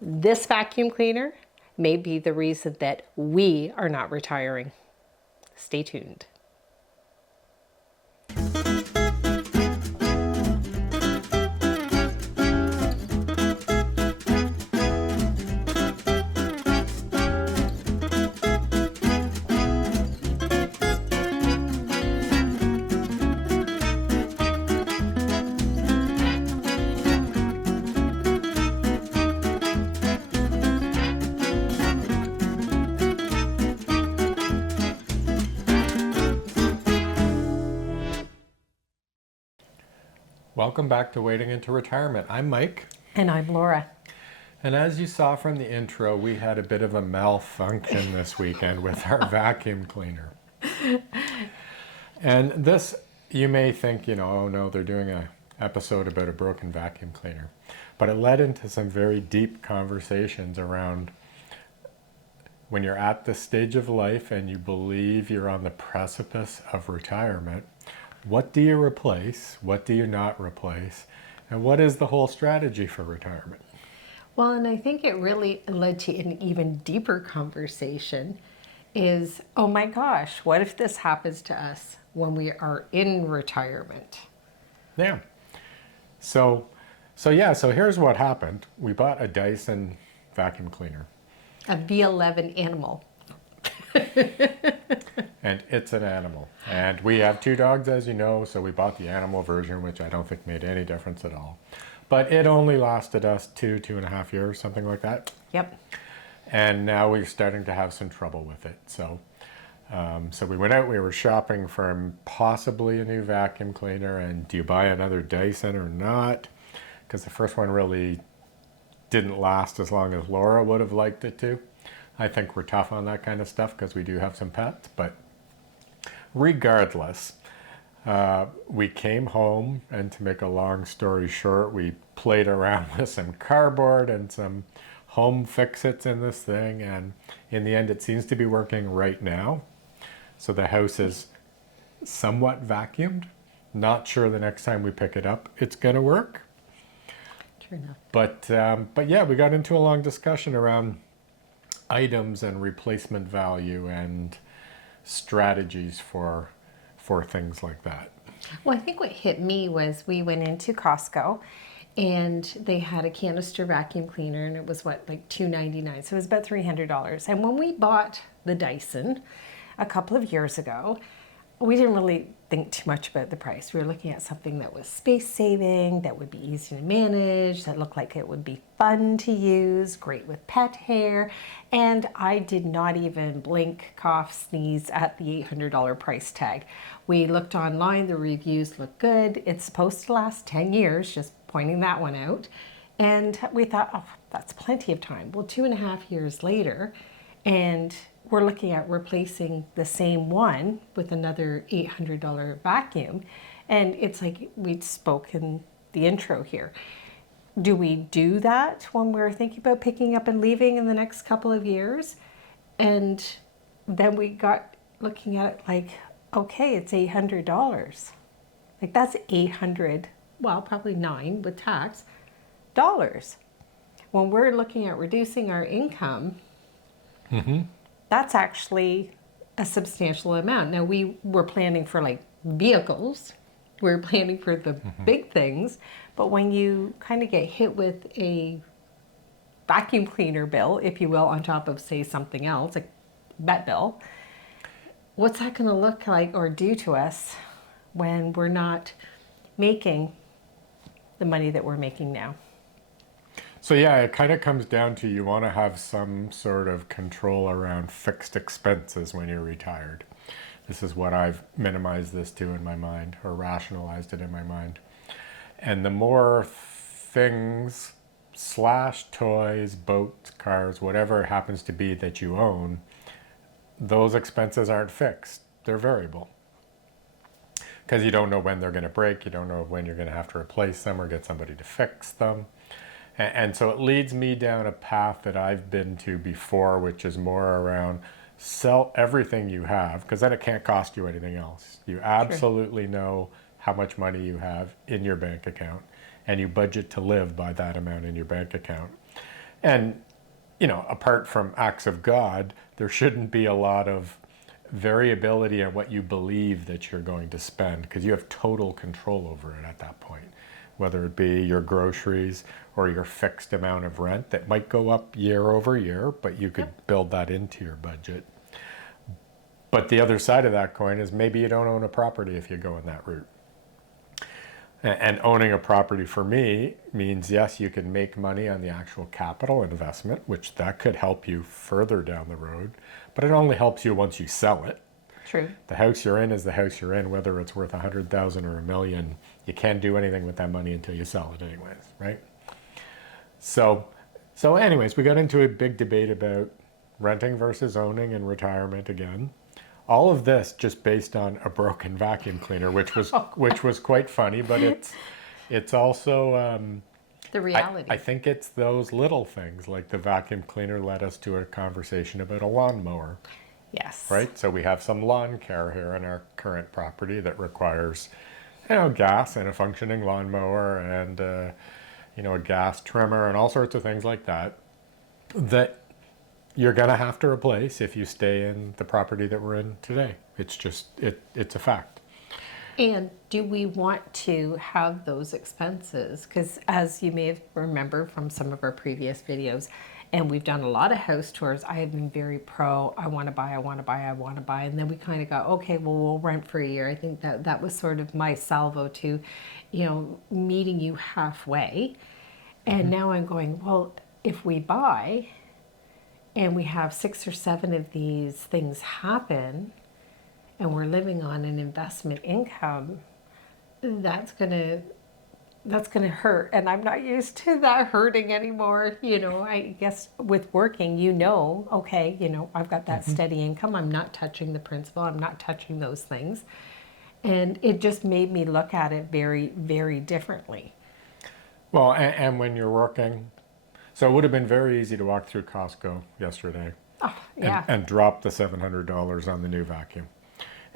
This vacuum cleaner may be the reason that we are not retiring. Stay tuned. Welcome back to Wading into Retirement. I'm Mike. And I'm Laura. And as you saw from the intro, we had a bit of a malfunction this weekend with our vacuum cleaner. And this, you may think, oh no, they're doing an episode about a broken vacuum cleaner. But it led into some very deep conversations around when you're at this stage of life and you believe you're on the precipice of retirement. What do you replace? What do you not replace? And what is the whole strategy for retirement? Well, and I think it really led to an even deeper conversation is, oh my gosh, what if this happens to us when we are in retirement? Yeah. So here's what happened. We bought a Dyson vacuum cleaner. A V11 animal. And it's an animal. And we have 2 dogs, as you know, so we bought the animal version, which I don't think made any difference at all. But it only lasted us 2.5 years, something like that. Yep. And now we're starting to have some trouble with it. So we went out, we were shopping for possibly a new vacuum cleaner, and do you buy another Dyson or not? Because the first one really didn't last as long as Laura would have liked it to. I think we're tough on that kind of stuff because we do have some pets, but regardless, we came home, and to make a long story short, we played around with some cardboard and some home fix-its in this thing, and in the end it seems to be working right now. So the house is somewhat vacuumed. Not sure the next time we pick it up it's gonna work. True enough. But yeah, we got into a long discussion around items and replacement value and strategies for things like that. Well, I think what hit me was we went into Costco and they had a canister vacuum cleaner, and it was like $2.99. So it was about $300. And when we bought the Dyson a couple of years ago, we didn't really think too much about the price. We were looking at something that was space saving, that would be easy to manage, that looked like it would be fun to use, great with pet hair. And I did not even blink, cough, sneeze at the $800 price tag. We looked online, the reviews look good. It's supposed to last 10 years, just pointing that one out. And we thought, oh, that's plenty of time. Well, 2.5 years later, and we're looking at replacing the same one with another $800 vacuum. And it's like we spoke in the intro here. Do we do that when we're thinking about picking up and leaving in the next couple of years? And then we got looking at it like, okay, it's $800. Like that's 800, well, probably 9 with tax, dollars. When we're looking at reducing our income, that's actually a substantial amount. Now we were planning for like vehicles, we were planning for the big things, but when you kind of get hit with a vacuum cleaner bill, if you will, on top of say something else, like vet bill, what's that going to look like or do to us when we're not making the money that we're making now? So yeah, it kind of comes down to you want to have some sort of control around fixed expenses when you're retired. This is what I've minimized this to in my mind, or rationalized it in my mind. And the more things / toys, boats, cars, whatever it happens to be that you own, those expenses aren't fixed. They're variable. Because you don't know when they're going to break, you don't know when you're going to have to replace them or get somebody to fix them. And so it leads me down a path that I've been to before, which is more around sell everything you have, because then it can't cost you anything else. You absolutely know how much money you have in your bank account, and you budget to live by that amount in your bank account. And, you know, apart from acts of God, there shouldn't be a lot of variability in what you believe that you're going to spend, because you have total control over it at that point, whether it be your groceries or your fixed amount of rent that might go up year over year, but you could build that into your budget. But the other side of that coin is maybe you don't own a property if you go in that route. And owning a property for me means, yes, you can make money on the actual capital investment, which that could help you further down the road, but it only helps you once you sell it. True. The house you're in is the house you're in, whether it's worth 100,000 or a million. You can't do anything with that money until you sell it anyways, right? So anyways, we got into a big debate about renting versus owning and retirement again. All of this just based on a broken vacuum cleaner, which was quite funny, but it's also The reality. I think it's those little things, like the vacuum cleaner led us to a conversation about a lawnmower, Yes. right? So we have some lawn care here in our current property that requires, you know, gas and a functioning lawnmower and you know, a gas trimmer and all sorts of things like that that you're going to have to replace if you stay in the property that we're in today. It's just, it's a fact. And do we want to have those expenses? Because as you may have remembered from some of our previous videos, and we've done a lot of house tours, I have been very pro, I want to buy, I want to buy, I want to buy. And then we kind of go, okay, well, we'll rent for a year. I think that was sort of my salvo to, you know, meeting you halfway. And now I'm going, well, if we buy and we have 6 or 7 of these things happen and we're living on an investment income, that's gonna hurt. And I'm not used to that hurting anymore. You know, I guess with working, you know, okay, you know, I've got that steady income. I'm not touching the principal. I'm not touching those things. And it just made me look at it very, very differently. Well, and when you're working, so it would have been very easy to walk through Costco yesterday Oh, yeah. and drop the $700 on the new vacuum.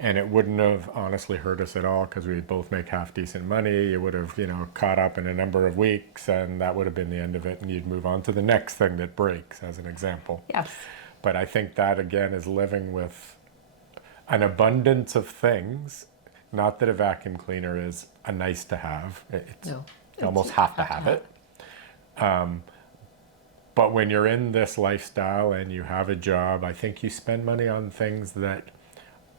And it wouldn't have honestly hurt us at all because we both make half decent money. You would have, you know, caught up in a number of weeks and that would have been the end of it. And you'd move on to the next thing that breaks, as an example. Yes. But I think that, again, is living with an abundance of things. Not that a vacuum cleaner is a nice to have. No. You almost have to have it. But when you're in this lifestyle and you have a job, I think you spend money on things that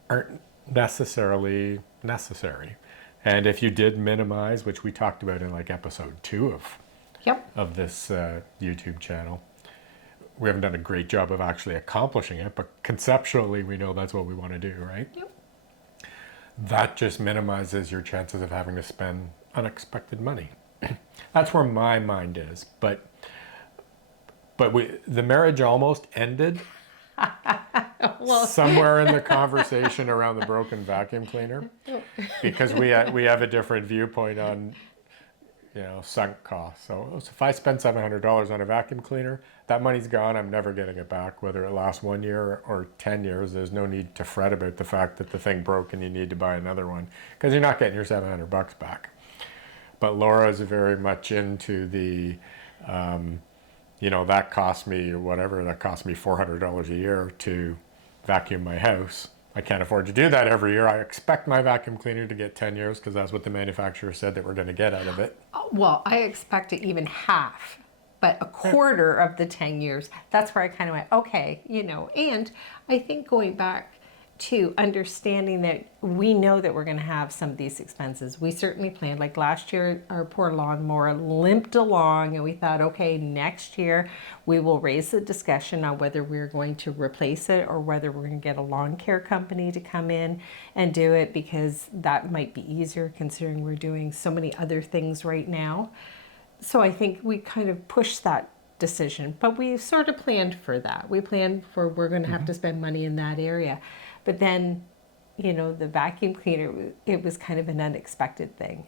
aren't necessarily necessary. And if you did minimize, which we talked about in like episode 2 of this YouTube channel, we haven't done a great job of actually accomplishing it, but conceptually we know that's what we want to do, right? Yep. That just minimizes your chances of having to spend unexpected money. That's where my mind is. But the marriage almost ended somewhere in the conversation around the broken vacuum cleaner, because we have a different viewpoint on, you know, sunk costs. So if I spend $700 on a vacuum cleaner, that money's gone. I'm never getting it back. Whether it lasts 1 year or 10 years, there's no need to fret about the fact that the thing broke and you need to buy another one, because you're not getting your $700 back. But Laura is very much into the, you know, that cost me, or whatever, that cost me $400 a year to vacuum my house. I can't afford to do that every year. I expect my vacuum cleaner to get 10 years because that's what the manufacturer said that we're going to get out of it. Well, I expect it even half, but a quarter of the 10 years. That's where I kind of went, okay, you know. And I think going back to understanding that we know that we're going to have some of these expenses. We certainly planned, like last year, our poor lawnmower limped along and we thought, okay, next year we will raise the discussion on whether we're going to replace it or whether we're going to get a lawn care company to come in and do it, because that might be easier considering we're doing so many other things right now. So I think we kind of pushed that decision, but we sort of planned for that. We planned for we're going to have to spend money in that area. But then, you know, the vacuum cleaner, it was kind of an unexpected thing.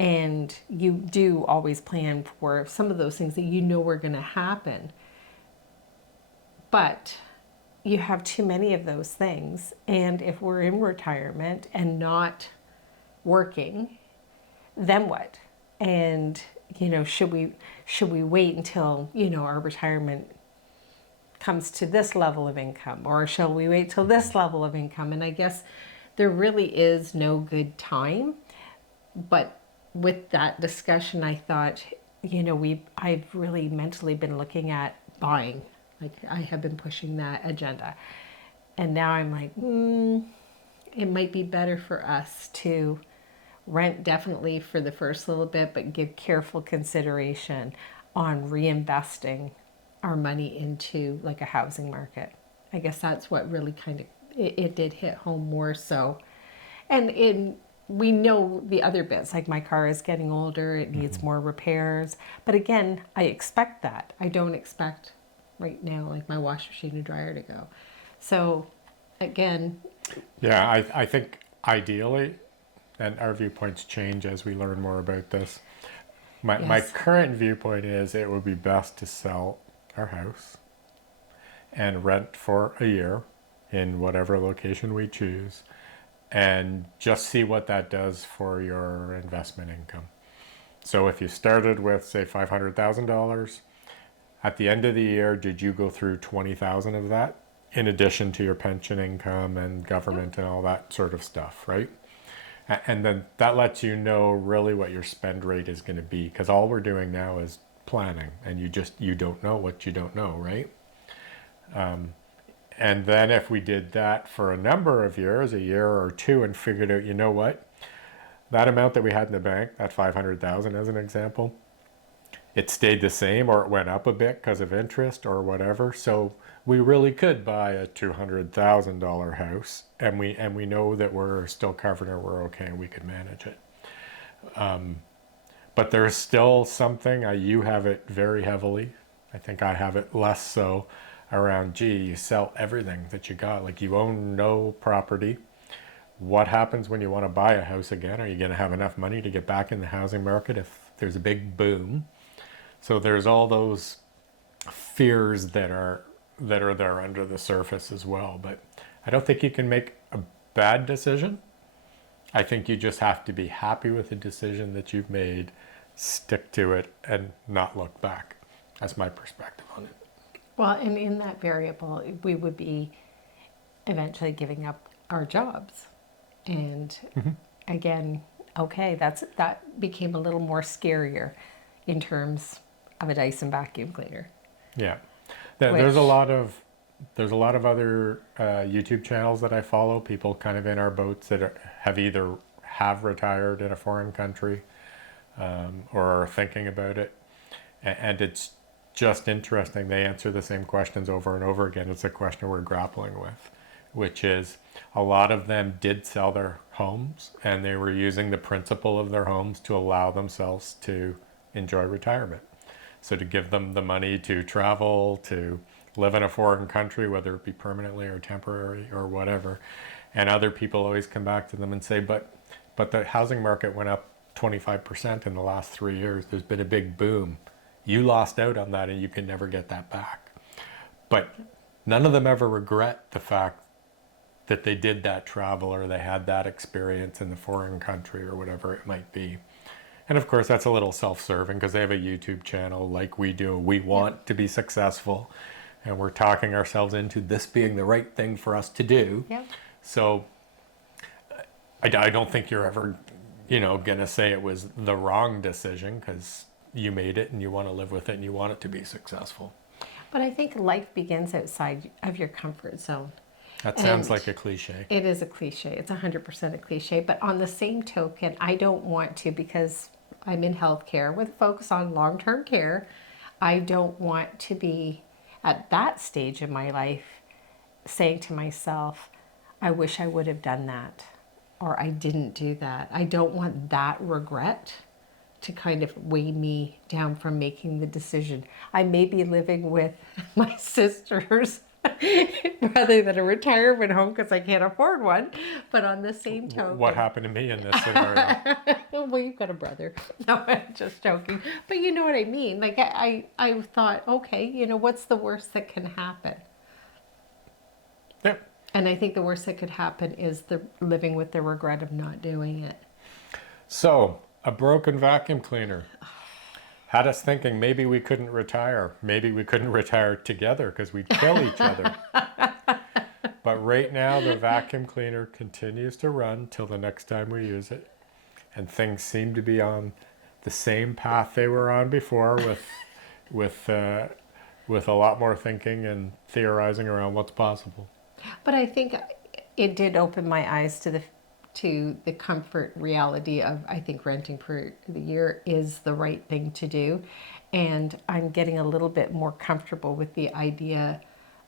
And you do always plan for some of those things that you know are going to happen. But you have too many of those things. And if we're in retirement and not working, then what? And, you know, should should we wait until, our retirement comes to this level of income, or shall we wait till this level of income? And I guess there really is no good time. But with that discussion, I thought, I've really mentally been looking at buying. Like, I have been pushing that agenda. And now I'm like, it might be better for us to rent definitely for the first little bit, but give careful consideration on reinvesting our money into like a housing market. I guess that's what really kind of, it did hit home more so. And we know the other bits, like my car is getting older, it needs more repairs. But again, I expect that. I don't expect right now like my wash machine and dryer to go. So again, Yeah, I think ideally, and our viewpoints change as we learn more about this. My yes. current viewpoint is it would be best to sell our house and rent for a year in whatever location we choose and just see what that does for your investment income. So if you started with say $500,000, at the end of the year, did you go through 20,000 of that in addition to your pension income and government and all that sort of stuff, right? And then that lets you know really what your spend rate is going to be, because all we're doing now is planning, and you don't know what you don't know, right? And then if we did that for a number of years, a year or two, and figured out, you know what, that amount that we had in the bank, that 500,000 as an example, it stayed the same or it went up a bit because of interest or whatever. So we really could buy a $200,000 house, and we know that we're still covered or we're okay and we could manage it. But there's still something, you have it very heavily. I think I have it less so around, gee, you sell everything that you got. Like, you own no property. What happens when you want to buy a house again? Are you going to have enough money to get back in the housing market if there's a big boom? So there's all those fears that are there under the surface as well. But I don't think you can make a bad decision. I think you just have to be happy with the decision that you've made, stick to it, and not look back. That's my perspective on it. Well, and in that variable, we would be eventually giving up our jobs. And again, okay, that became a little more scarier in terms of a Dyson vacuum cleaner. Yeah, there's a lot of other YouTube channels that I follow. People kind of in our boats that have retired in a foreign country or are thinking about it, and it's just interesting. They answer the same questions over and over again. It's a question we're grappling with, which is a lot of them did sell their homes and they were using the principal of their homes to allow themselves to enjoy retirement. So to give them the money to travel, to live in a foreign country, whether it be permanently or temporary or whatever. And other people always come back to them and say, but the housing market went up 25% in the last 3 years. There's been a big boom. You lost out on that and you can never get that back. But none of them ever regret the fact that they did that travel or they had that experience in the foreign country or whatever it might be. And of course, that's a little self-serving because they have a YouTube channel like we do. We want to be successful, and we're talking ourselves into this being the right thing for us to do. Yeah. So I don't think you're ever, going to say it was the wrong decision, because you made it and you want to live with it and you want it to be successful. But I think life begins outside of your comfort zone. That sounds And like a cliche. It is a cliche. It's 100% a cliche. But on the same token, I don't want to, because I'm in healthcare with a focus on long-term care, I don't want to be at that stage in my life saying to myself, I wish I would have done that, or I didn't do that. I don't want that regret to kind of weigh me down from making the decision. I may be living with my sisters rather than a retirement home because I can't afford one. But on the same token, What happened to me in this scenario? well, you've got a brother. No, I'm just joking. But you know what I mean. Like I thought, okay, what's the worst that can happen? Yep. And I think the worst that could happen is the living with the regret of not doing it. So, a broken vacuum cleaner. Had us thinking maybe we couldn't retire. Maybe we couldn't retire together because we'd kill each other. But right now, the vacuum cleaner continues to run till the next time we use it. And things seem to be on the same path they were on before with a lot more thinking and theorizing around what's possible. But I think it did open my eyes to the comfort reality of, I think renting for the year is the right thing to do. And I'm getting a little bit more comfortable with the idea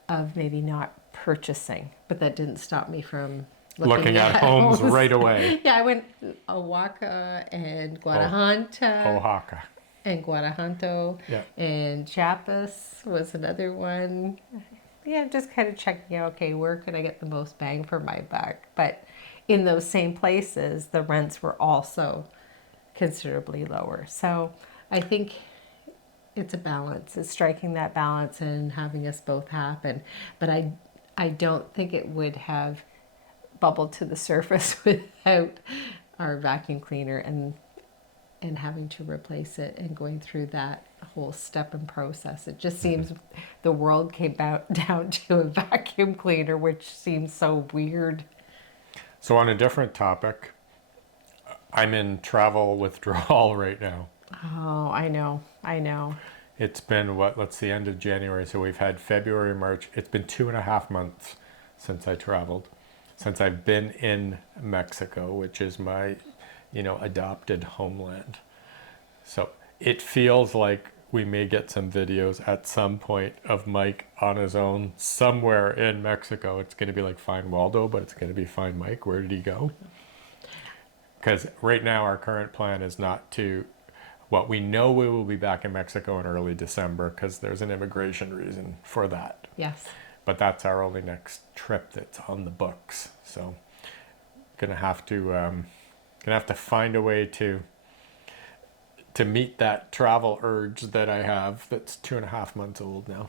of maybe not purchasing, but that didn't stop me from Looking at homes right away. Yeah, I went Oaxaca and Guadalajara Oaxaca. and Guanajuato, Yeah. and Chiapas was another one. Yeah, just kind of checking out, okay, where could I get the most bang for my buck? But in those same places, the rents were also considerably lower. So I think it's a balance. It's striking that balance and having us both happen. But I don't think it would have bubbled to the surface without our vacuum cleaner and having to replace it and going through that whole step and process. It just seems the world came down to a vacuum cleaner, which seems so weird. So on a different topic, I'm in travel withdrawal right now. Oh, I know. It's been let's see, end of January. So we've had February, March. It's been 2.5 months since I traveled, since I've been in Mexico, which is my, adopted homeland. So it feels like we may get some videos at some point of Mike on his own somewhere in Mexico. It's going to be like Find Waldo, but it's going to be Find Mike. Where did he go? Because right now our current plan is not to, we know we will be back in Mexico in early December because there's an immigration reason for that. Yes. But that's our only next trip that's on the books. So gonna have to find a way to meet that travel urge that I have that's 2.5 months old now.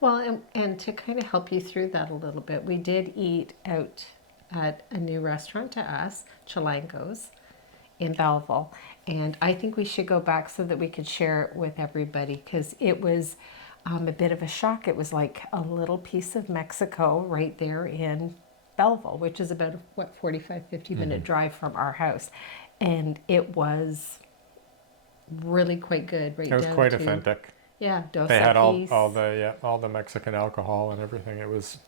Well, and to kind of help you through that a little bit, we did eat out at a new restaurant to us, Chilango's, in Belleville. And I think we should go back so that we could share it with everybody, because it was a bit of a shock. It was like a little piece of Mexico right there in Belleville, which is about a 45, 50 minute drive from our house. And it was really quite good. Right, it was down quite to, authentic. Yeah, Dos They had all Equis. all the Mexican alcohol and everything. It was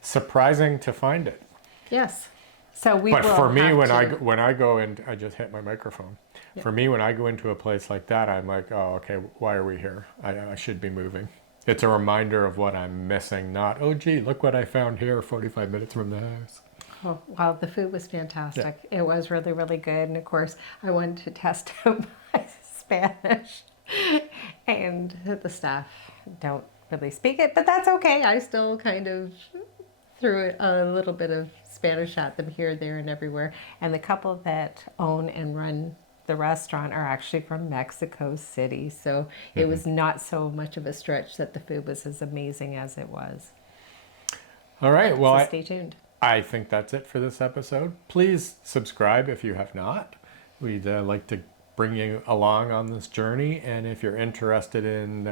surprising to find it. Yes. So we. But will for me, have when I go in, I just hit my microphone. Yeah. For me, when I go into a place like that, I'm like, oh, okay, why are we here? I should be moving. It's a reminder of what I'm missing, not, oh, gee, look what I found here 45 minutes from the house. Oh, wow, the food was fantastic. Yeah. It was really, really good. And of course, I wanted to test out my Spanish. And the staff don't really speak it, but that's okay. I still kind of threw a little bit of Spanish at them here, there, and everywhere. And the couple that own and run the restaurant are actually from Mexico City. So it was not so much of a stretch that the food was as amazing as it was. All right. Well, so stay tuned. I think that's it for this episode. Please subscribe if you have not. We'd like to bring you along on this journey. And if you're interested in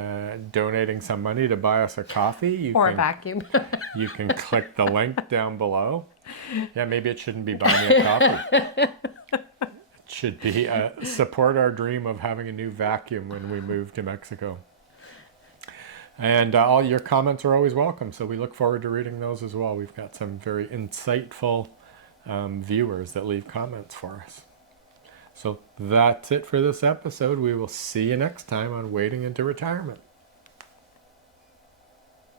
donating some money to buy us a coffee, a vacuum, you can click the link down below. Yeah, maybe it shouldn't be buy me a coffee. It should be support our dream of having a new vacuum when we move to Mexico. And all your comments are always welcome, so we look forward to reading those as well. We've got some very insightful viewers that leave comments for us. So that's it for this episode. We will see you next time on Wading into Retirement.